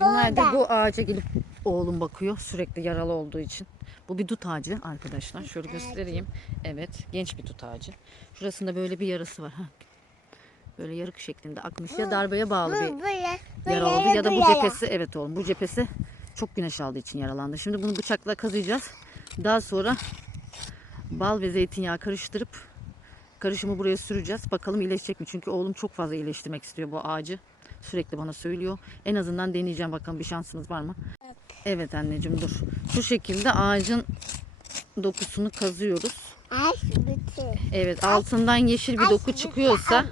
Orada. bu ağaca gelip oğlum bakıyor sürekli yaralı olduğu için. Bu bir dut ağacı arkadaşlar. Şöyle göstereyim. Evet genç bir dut ağacı. Şurasında böyle bir yarası var. Böyle yarık şeklinde akmış. Ya darbeye bağlı bir yara oldu ya da bu cephesi evet oğlum bu cephesi çok güneş aldığı için yaralandı. Şimdi bunu bıçakla kazıyacağız. Daha sonra bal ve zeytinyağı karıştırıp karışımı buraya süreceğiz. Bakalım iyileşecek mi? Çünkü oğlum çok fazla iyileştirmek istiyor bu ağacı. Sürekli bana söylüyor. En azından deneyeceğim bakalım bir şansımız var mı? Evet anneciğim dur. Şu şekilde ağacın dokusunu kazıyoruz. Aç bütün. Evet altından yeşil bir doku çıkıyorsa.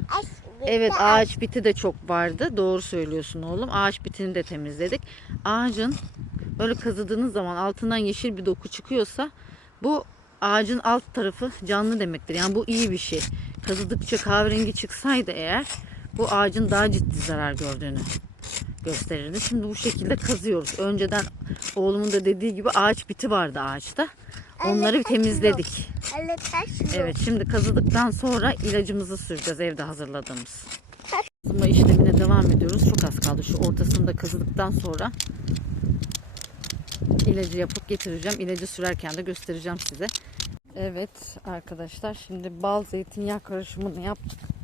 Evet ağaç biti de çok vardı. Doğru söylüyorsun oğlum. Ağaç bitini de temizledik. Ağacın böyle kazıdığınız zaman altından yeşil bir doku çıkıyorsa bu ağacın alt tarafı canlı demektir. Yani bu iyi bir şey. Kazıdıkça kahverengi çıksaydı eğer bu ağacın daha ciddi zarar gördüğünü gösterirdi. Şimdi bu şekilde kazıyoruz. Önceden oğlumun da dediği gibi ağaç biti vardı ağaçta. Onları temizledik. Evet şimdi kazıdıktan sonra ilacımızı süreceğiz evde hazırladığımız. Kazıma işlemine devam ediyoruz. Çok az kaldı. Şu ortasını da kazıdıktan sonra ilacı yapıp getireceğim. İlacı sürerken de göstereceğim size. Evet arkadaşlar şimdi bal zeytinyağı karışımını yaptık.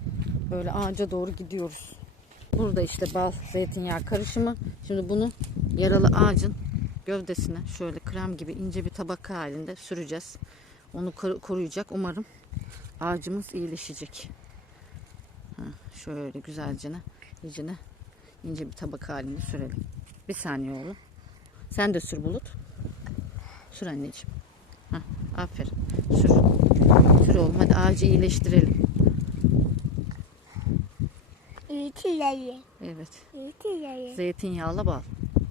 Böyle ağaca doğru gidiyoruz. Burada işte bal zeytinyağı karışımı. Şimdi bunu yaralı ağacın gövdesine şöyle krem gibi ince bir tabaka halinde süreceğiz. Onu koru- koruyacak. Umarım ağacımız iyileşecek. Ha, şöyle güzelce iyicene ince bir tabaka halinde sürelim. Bir saniye oğlum. Sen de sür bulut. Sür anneciğim. Ha, aferin. Sür. Sür oğlum. Hadi ağacı iyileştirelim. İtileri. Evet. İtileri. Zeytinyağla bal.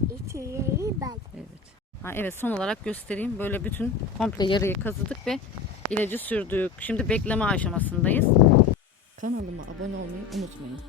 İtileri ben. Evet. Ha, evet son olarak göstereyim. Böyle bütün komple yarıyı kazıdık ve ilacı sürdük. Şimdi bekleme aşamasındayız. Kanalıma abone olmayı unutmayın.